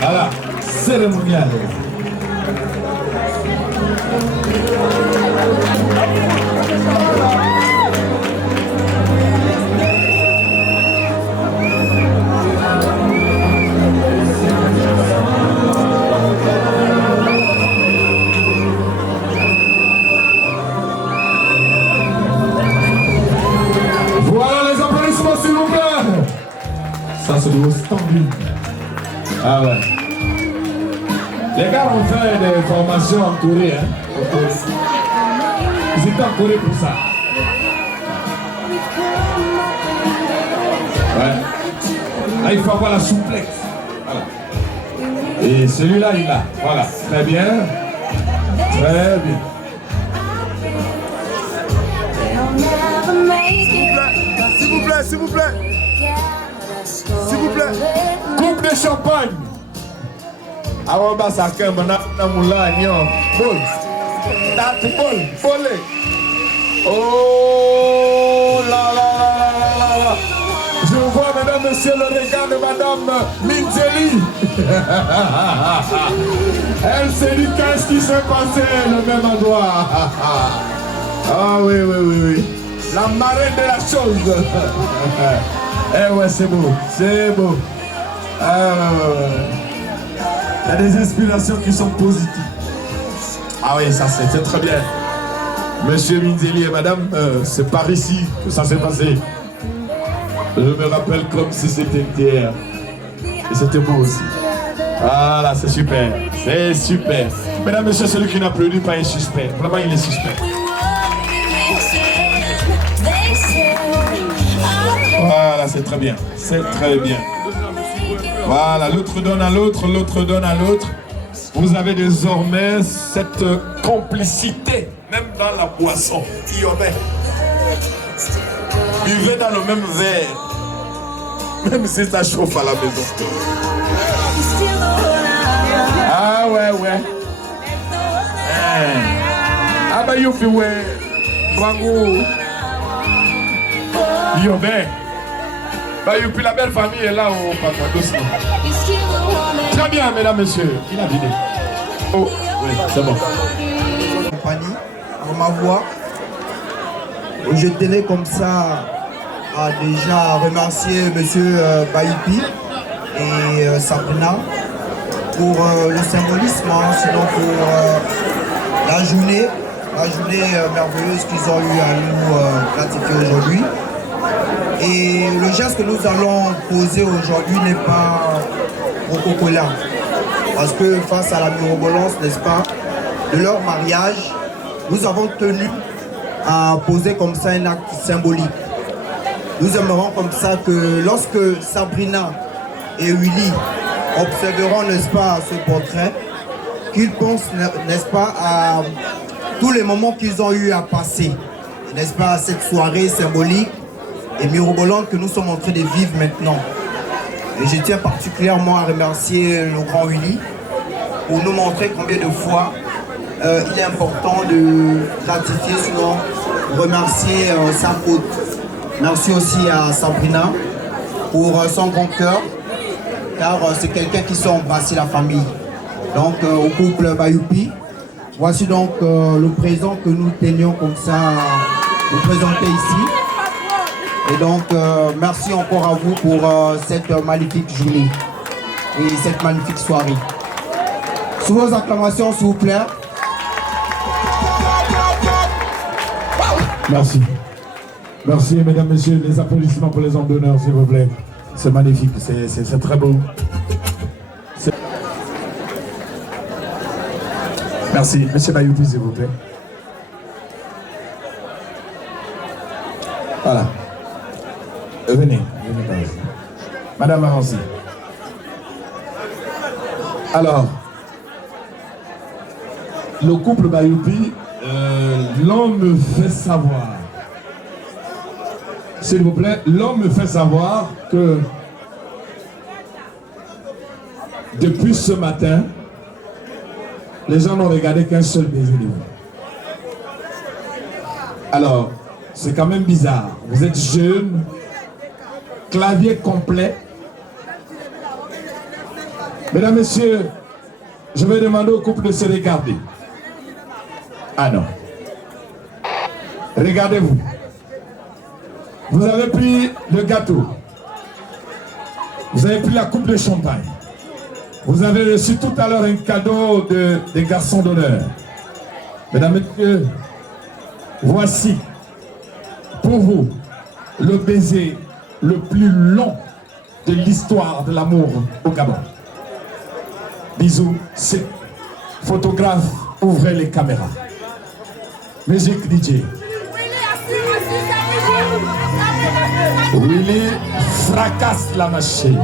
Voilà, cérémonial. Voilà les applaudissements s'il vous plaît. Ça c'est le standing. Ah ouais. Les gars ont fait des formations en Corée. Hein. Ils étaient en Corée pour ça. Ouais. Là, il faut avoir la souplesse. Voilà. Et celui-là, il a. Voilà. Très bien. Très bien. S'il vous plaît, s'il vous plaît. S'il vous plaît. Coupe de champagne. Avant bas ça quand même na moula nyon. Bol. Tatu bol. Bolé. Oh là là là là là. Je vois mesdames, messieurs le regard de madame Minzeli. Elle s'est dit qu'est-ce qui s'est passé le même endroit. Ah oui, oui, oui, oui. La marraine de la chose. Eh ouais, c'est beau, c'est beau. Il y a des inspirations qui sont positives. Ah oui, ça c'est très bien. Monsieur Minzeli et madame, c'est par ici que ça s'est passé. Je me rappelle comme si c'était hier. Et c'était beau aussi. Voilà, c'est super. C'est super. Mesdames, messieurs, celui qui n'applaudit pas est suspect. Vraiment, il est suspect. Voilà, c'est très bien. C'est très bien. Voilà, l'autre donne à l'autre, l'autre donne à l'autre. Vous avez désormais cette complicité, même dans la boisson. Buvez dans le même verre, même si ça chauffe à la maison. Ah ouais, ouais. Ah bah youpi ouais. Bravo. Yobé. Bah youpi, la belle famille est là au Papados. Très bien, mesdames, messieurs. Qui l'a vidé? Oh, oui, c'est bon. Compagnie, pour ma voix. Je tenais comme ça à déjà remercier monsieur Bayupi et Sabrina pour le symbolisme, hein, sinon pour la journée merveilleuse qu'ils ont eu à nous gratifier aujourd'hui. Et le geste que nous allons poser aujourd'hui n'est pas protocollaire. Parce que face à la mirobolance, n'est-ce pas, de leur mariage, nous avons tenu à poser comme ça un acte symbolique. Nous aimerons comme ça que lorsque Sabrina et Willy observeront, n'est-ce pas, ce portrait, qu'ils pensent, n'est-ce pas, à tous les moments qu'ils ont eu à passer, n'est-ce pas, à cette soirée symbolique et mirobolante que nous sommes en train de vivre maintenant. Et je tiens particulièrement à remercier le grand Willy pour nous montrer combien de fois il est important de gratifier, sinon remercier sa faute. Merci aussi à Sabrina pour son grand cœur, car c'est quelqu'un qui sait embrasser la famille. Donc au couple Bayupi, voici donc le présent que nous tenions comme ça à vous présenter ici. Et donc merci encore à vous pour cette magnifique journée et cette magnifique soirée. Sous vos acclamations, s'il vous plaît. Merci. Merci, mesdames, messieurs. Les applaudissements pour les hommes d'honneur, s'il vous plaît. C'est magnifique, c'est très beau. Merci. Monsieur Bayupi, s'il vous plaît. Voilà. Venez, par ici. Madame Arancy. Alors, le couple Bayupi, l'homme me fait savoir, s'il vous plaît, l'homme me fait savoir que depuis ce matin, les gens n'ont regardé qu'un seul baiser de vous. Alors, c'est quand même bizarre. Vous êtes jeune, clavier complet, Mesdames, Messieurs, je vais demander au couple de se regarder. Ah non. Regardez-vous. Vous avez pris le gâteau. Vous avez pris la coupe de champagne. Vous avez reçu tout à l'heure un cadeau des garçons d'honneur. Mesdames et messieurs, voici pour vous le baiser le plus long de l'histoire de l'amour au Gabon. Bisous, c'est photographe, ouvrez les caméras. Musique DJ. Willy fracasse la machine.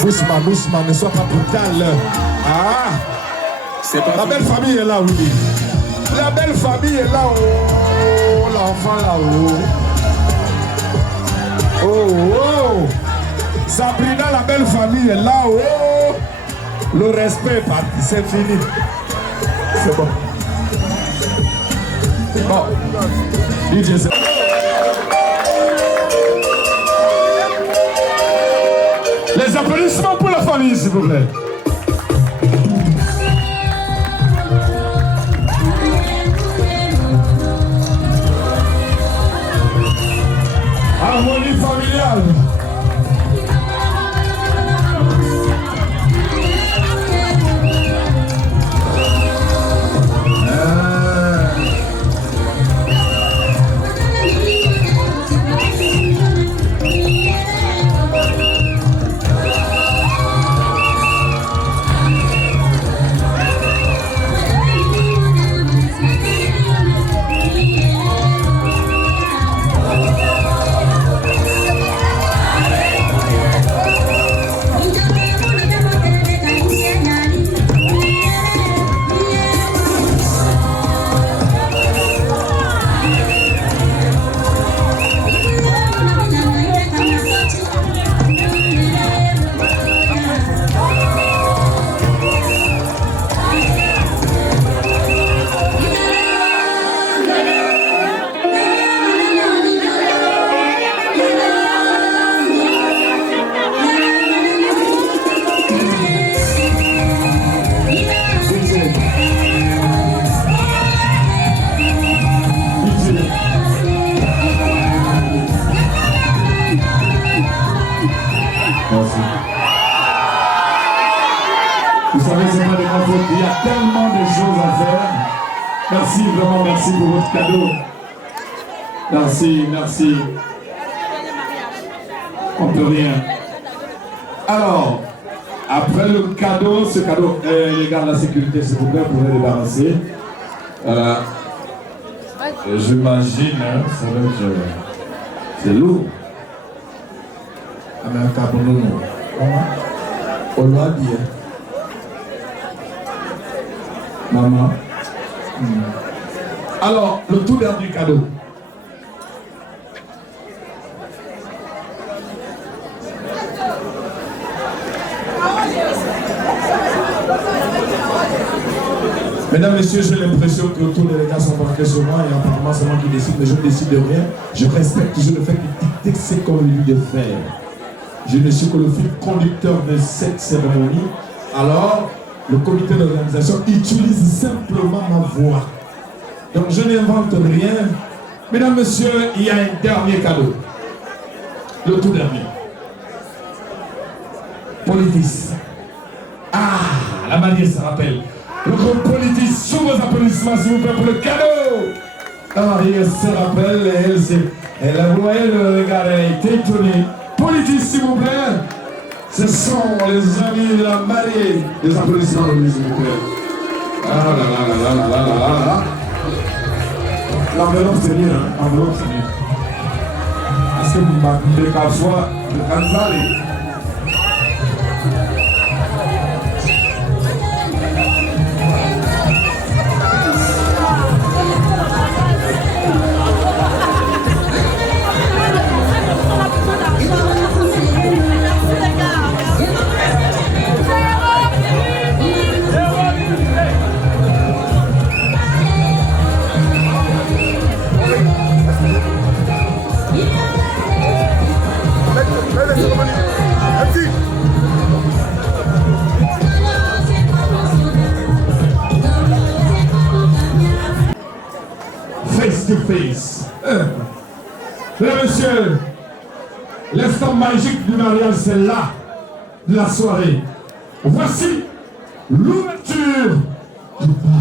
Doucement, doucement, ne sois pas brutal. Ah, la belle famille est là, Willy. La belle famille est là, oh, l'enfant là-haut. Oh, oh. Sabrina, la belle famille est là, oh. Le respect est parti, c'est fini. C'est bon. Bon. DJ, c'est... Les applaudissements pour la famille, s'il vous plaît. Harmonie familiale. Vous savez, c'est pas de ma faute. Il y a tellement de choses à faire. Merci, vraiment, merci pour votre cadeau. Merci, merci. On peut rien. Alors, après le cadeau, ce cadeau, les gars de la sécurité, s'il vous plaît, vous pouvez débarrasser. Voilà. J'imagine, hein, ça va être... C'est lourd. Ah, mais un cadeau, on l'a dit. Maman. Alors, le tout dernier cadeau. Mesdames, Messieurs, j'ai l'impression que tous les gars sont marqués sur moi et apparemment c'est moi qui décide, mais je ne décide de rien. Je respecte toujours le fait que dicter ce qu'on lui de faire. Je ne suis que le fil conducteur de cette cérémonie. Alors, le comité d'organisation utilise simplement ma voix. Donc je n'invente rien. Mesdames, Messieurs, il y a un dernier cadeau. Le tout dernier. Politis. Ah, la manière se rappelle. Le groupe Politis, sous vos applaudissements s'il vous plaît pour le cadeau. Ah, elle se rappelle, elle a voyé le regard, elle a été étonnée. Politis, s'il vous plaît. Ce sont les amis de la mariée. Des applaudissements, s'il vous plaît. Ah là là là là là là là là. L'enveloppe c'est mieux, hein. L'enveloppe c'est mieux. Est-ce que vous m'appelez parfois de Kanzali? face. Mesdames et messieurs, l'instant magique du mariage, c'est là, de la soirée. Voici l'ouverture du bal.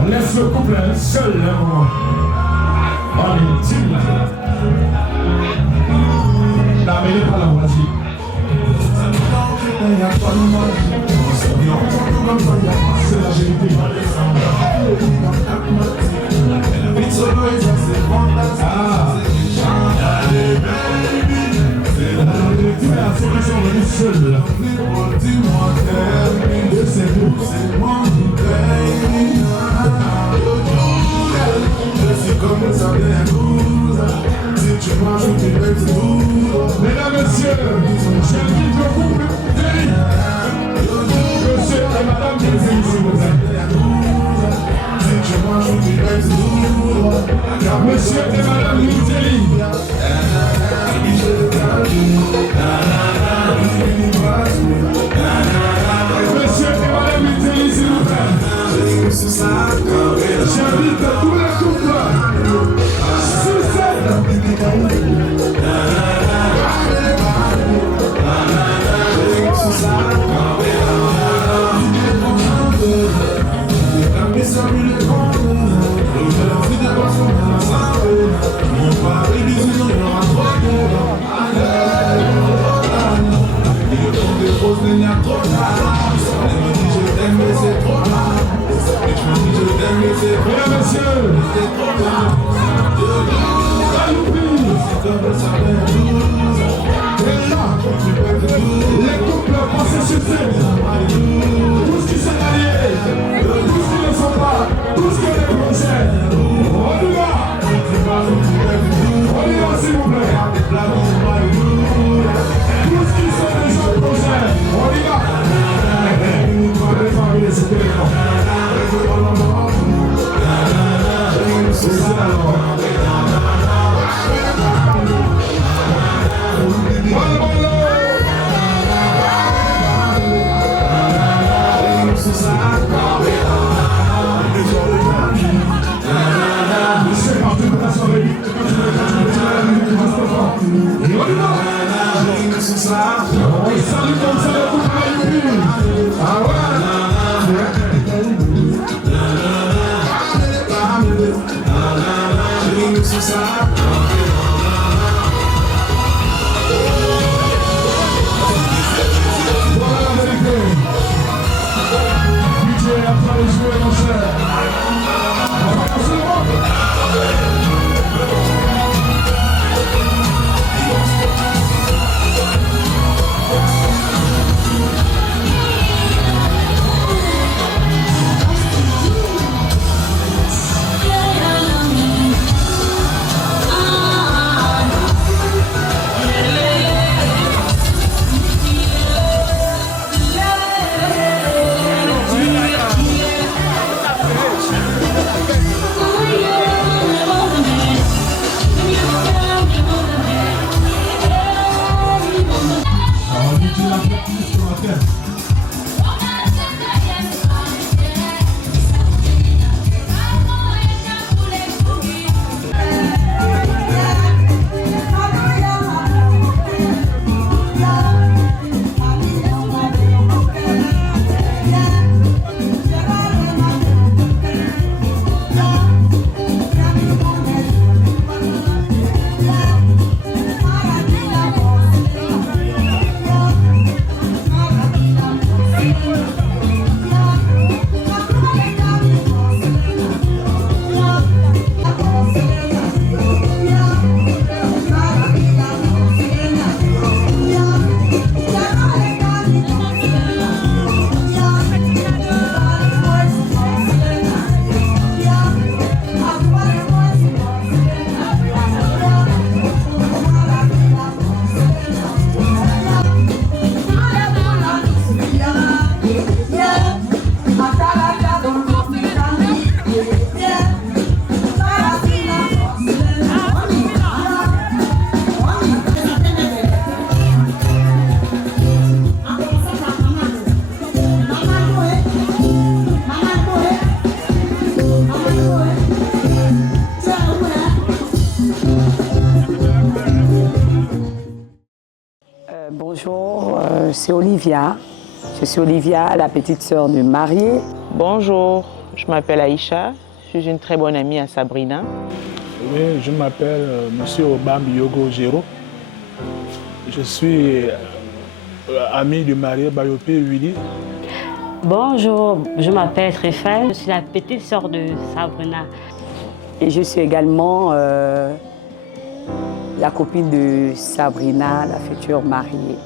On laisse le couple seul un moment. En intime. Non, mais il n'est pas là, vas-y. C'est la vérité. C'est qu'ils sont venus seuls. C'est tout. Mesdames, messieurs, j'invite le couple Deli. Monsieur et madame Deli, s'il vous plaît. Monsieur et madame Deli. Monsieur et madame Deli, s'il vous plaît. J'invite tous les couples. Mesdames, messieurs, les couples pensent succès. Tous qui sont mariés, tous qui ne sont pas, tous qui ont des projets. On y va. On y va, s'il vous plaît. Tous qui sont déjà au projet. On y va. C'est ça alors. C'est parti pour la soirée. On salue comme ça le couple Bayoupi. Ah ouais. Voilà la vérité. DJ après les jouets mon cher. On va passer le monde. suis Olivia. Je suis Olivia, la petite sœur du marié. Bonjour, je m'appelle Aïcha. Je suis une très bonne amie à Sabrina. Oui, je m'appelle Monsieur Obam Yogo Gero. Je suis ami du marié Bayopé Willy. Bonjour, je m'appelle Tréphane. Je suis la petite sœur de Sabrina. Et je suis également la copine de Sabrina, la future mariée.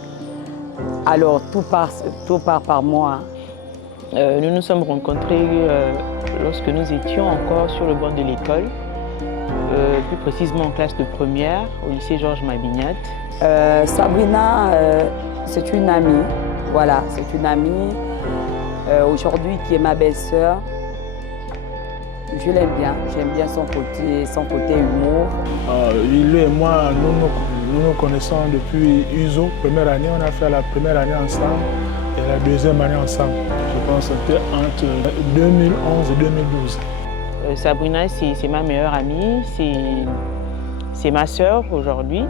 Alors, tout part par moi. Nous nous sommes rencontrés lorsque nous étions encore sur le banc de l'école, plus précisément en classe de première, au lycée Georges Mabignat. Sabrina, c'est une amie, voilà, c'est une amie aujourd'hui qui est ma belle-sœur. Je l'aime bien, j'aime bien son côté humour. Lui et moi, nous nous connaissons depuis USO, première année. On a fait la première année ensemble et la deuxième année ensemble. Je pense que c'était entre 2011 et 2012. Sabrina, c'est ma meilleure amie, c'est ma sœur aujourd'hui.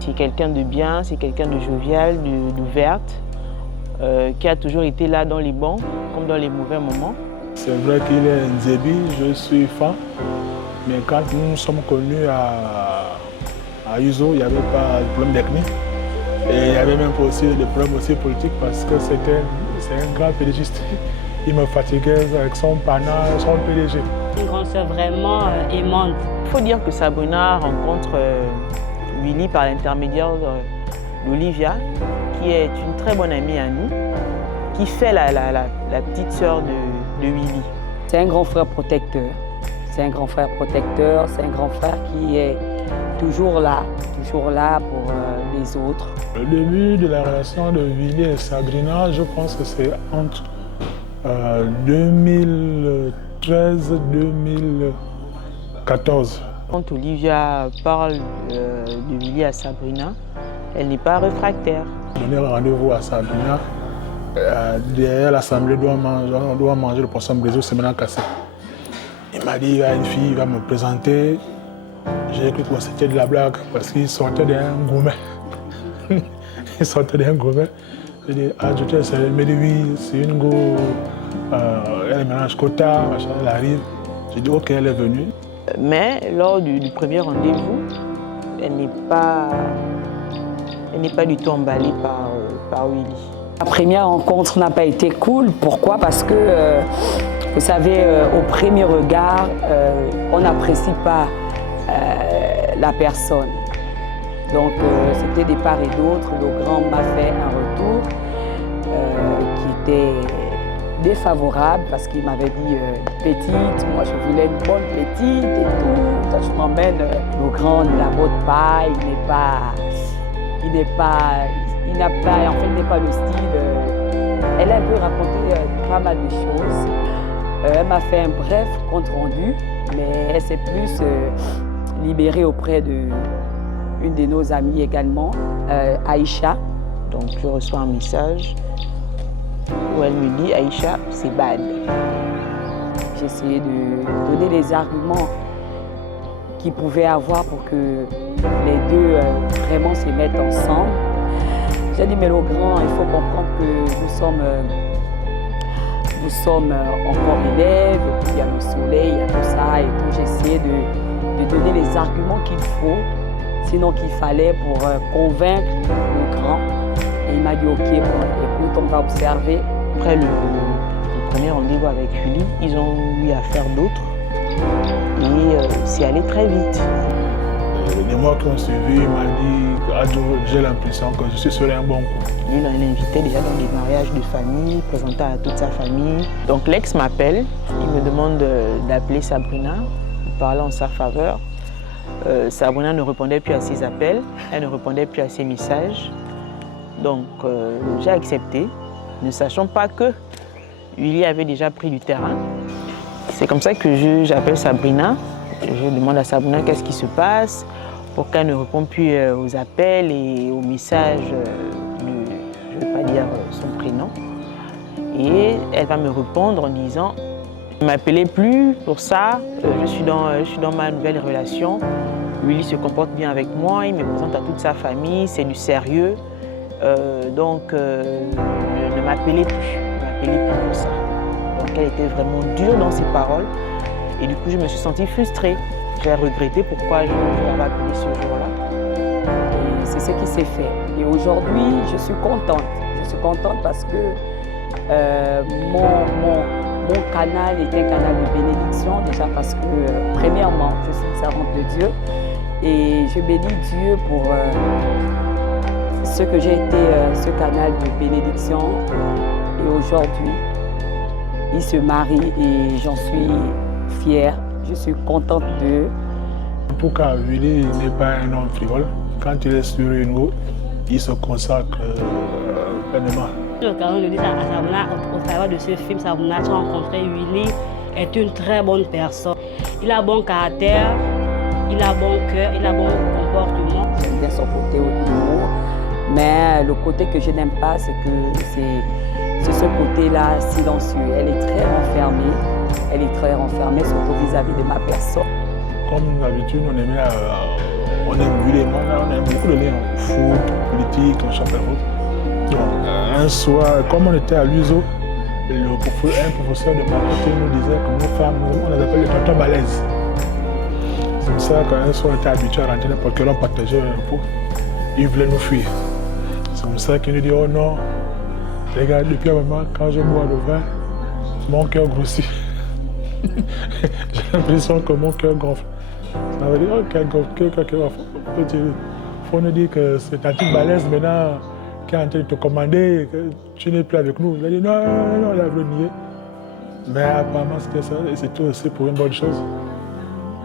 C'est quelqu'un de bien, c'est quelqu'un de jovial, d'ouverte, qui a toujours été là dans les bons comme dans les mauvais moments. C'est vrai qu'il est Nzebi, je suis fan, mais quand nous nous sommes connus à USO, il n'y avait pas de problème technique. Et il y avait même aussi des problèmes aussi politiques parce que c'est un grand PDGiste. Il me fatiguait avec son panache, son PDG. Une grande sœur vraiment aimante. Il faut dire que Sabrina rencontre Willy par l'intermédiaire d'Olivia, qui est une très bonne amie à nous, qui fait la petite sœur de Willy. C'est un grand frère protecteur. C'est un grand frère protecteur, c'est un grand frère qui est toujours là pour les autres. Le début de la relation de Willy et Sabrina, je pense que c'est entre 2013-2014. Quand Olivia parle de Willy à Sabrina, elle n'est pas réfractaire. Donner rendez-vous à Sabrina, derrière l'assemblée, on doit manger le poisson brisé, c'est maintenant cassé. Il m'a dit, il y a une fille, il va me présenter. J'ai cru que c'était de la blague parce qu'il sortait d'un gourmet. Il sortait d'un gourmet. J'ai dit, ah, je te sais, il m'a dit, oui, c'est une go. Elle mélange quota, machin, elle arrive. J'ai dit, ok, elle est venue. Mais lors du premier rendez-vous, elle n'est pas du tout emballée par Willy. La première rencontre n'a pas été cool. Pourquoi? Parce que, vous savez, au premier regard, on n'apprécie pas la personne. Donc, c'était des part et d'autre. Le grand m'a fait un retour qui était défavorable parce qu'il m'avait dit petite, moi je voulais une bonne petite et tout. Toi, tu m'emmènes le grand de la mode pas, il n'est pas, le style. Elle a un peu raconté pas mal de choses. Elle m'a fait un bref compte rendu, mais elle s'est plus libérée auprès d'une de nos amies également, Aïcha. Donc je reçois un message où elle me dit « Aïcha, c'est bad ». J'ai essayé de donner les arguments qu'ils pouvaient avoir pour que les deux vraiment se mettent ensemble. J'ai dit « mais le grand, il faut comprendre que nous sommes encore élèves, et puis il y a le soleil, il y a tout ça et tout ». J'ai essayé de donner les arguments qu'il faut, sinon qu'il fallait pour convaincre le grand. Et il m'a dit, ok, bon, écoute, on va observer. Après le premier rendez-vous avec Willy, ils ont eu à faire d'autres. Et c'est allé très vite. Les mois qui ont suivi, il m'a dit, Adjo, j'ai l'impression que je suis sur un bon coup. Lui, il l'invitait déjà dans des mariages de famille, présenté à toute sa famille. Donc l'ex m'appelle, il me demande d'appeler Sabrina, de parler en sa faveur. Sabrina ne répondait plus à ses appels, elle ne répondait plus à ses messages. Donc j'ai accepté, ne sachant pas que Willy avait déjà pris du terrain. C'est comme ça que j'appelle Sabrina. Je demande à Sabrina qu'est-ce qui se passe, pourquoi elle ne répond plus aux appels et aux messages je ne vais pas dire son prénom. Et elle va me répondre en disant « Ne m'appelez plus pour ça, je suis dans ma nouvelle relation. Willy se comporte bien avec moi, il me présente à toute sa famille, c'est du sérieux. Donc, ne m'appelait plus pour ça. Donc, elle était vraiment dure dans ses paroles. Et du coup, je me suis sentie frustrée. J'ai regretté pourquoi je l'avais appelée ce jour-là. Et c'est ce qui s'est fait. Et aujourd'hui, je suis contente. Je suis contente parce que mon canal est un canal de bénédiction. Déjà parce que, premièrement, je suis une servante de Dieu. Et je bénis Dieu pour ce que j'ai été, ce canal de bénédiction. Et aujourd'hui, il se marie et j'en suis fière. Je suis contente d'eux. Pourquoi Willy n'est pas un homme frivole. Quand il est sur une eau, il se consacre pleinement. L'occasion de dire à Sabrina, au travers de ce film, Sabrina, tu as rencontré Willy, est une très bonne personne. Il a bon caractère, il a bon cœur, il a bon comportement. J'aime bien son côté humour, mais le côté que je n'aime pas, c'est que c'est ce côté-là silencieux. Elle est très renfermée. Elle est très renfermée, surtout vis-à-vis de ma personne. Comme d'habitude, on aime Willy et moi, on aime beaucoup de liens, foot, politique, on chante foot. Donc, un soir, comme on était à l'USO, un professeur de marketing nous disait que nos femmes, on les appelle les tontons balèzes. C'est pour ça qu'un soir, on était habitué à rentrer n'importe quel homme partageait un pot. Il voulait nous fuir. C'est pour ça qu'il nous dit, oh non, les gars, depuis un moment, quand je bois le vin, mon cœur grossit. J'ai l'impression que mon cœur gonfle. Ça veut dire, oh, quel cœur gonfle. Il faut nous dire que c'est ta petite balèze maintenant qui est en train de te commander, que tu n'es plus avec nous. Il a dit, non, il a voulu nier. Mais apparemment, c'était ça, et c'était aussi pour une bonne chose.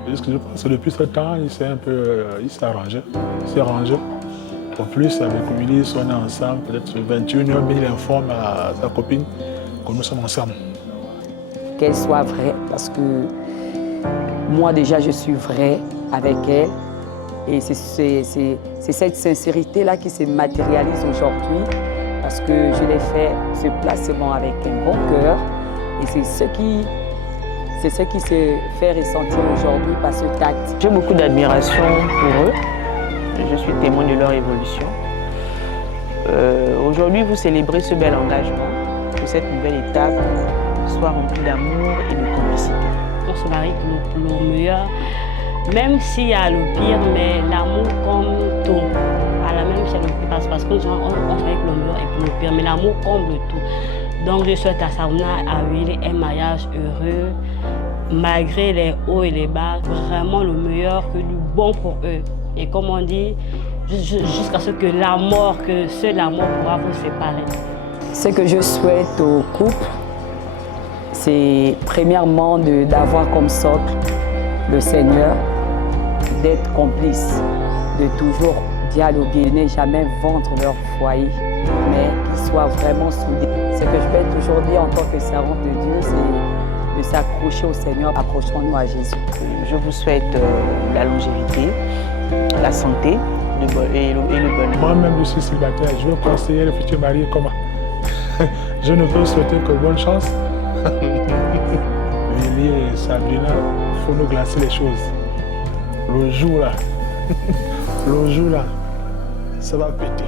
Parce que je pense que depuis ce temps, il s'est arrangé. Il s'est arrangé. En plus, avec Willy, on est ensemble, peut-être 21h, mais il informe à sa copine que nous sommes ensemble. Qu'elle soit vraie, parce que moi déjà je suis vraie avec elle. Et c'est cette sincérité-là qui se matérialise aujourd'hui, parce que je l'ai fait ce placement avec un bon cœur. Et c'est ce qui se fait ressentir aujourd'hui par ce tact. J'ai beaucoup d'admiration pour eux. Je suis témoin de leur évolution. Aujourd'hui, vous célébrez ce bel engagement, que cette nouvelle étape soit remplie d'amour et de complicité. On se marie pour le meilleur, même s'il y a le pire, mais l'amour comble tout. À la même chose, parce que on se marie pour le meilleur et pour le pire, mais l'amour comble tout. Donc je souhaite à Sabrina, à Willy, un mariage heureux, malgré les hauts et les bas, vraiment le meilleur, que du bon pour eux. Et comme on dit, jusqu'à ce que la mort pourra vous séparer. Ce que je souhaite au couple, c'est premièrement d'avoir comme socle le Seigneur, d'être complice, de toujours dialoguer, de ne jamais vendre leur foyer, mais qu'ils soient vraiment soudés. Ce que je vais toujours dire en tant que servante de Dieu, c'est de s'accrocher au Seigneur. Approchons-nous à Jésus. Je vous souhaite la longévité, la santé et le bonheur. Moi-même, je suis célibataire. Je veux conseiller le futur mari comment. Je ne peux souhaiter que bonne chance. Willy et Sabrina, il faut nous glacer les choses. Le jour là, ça va péter.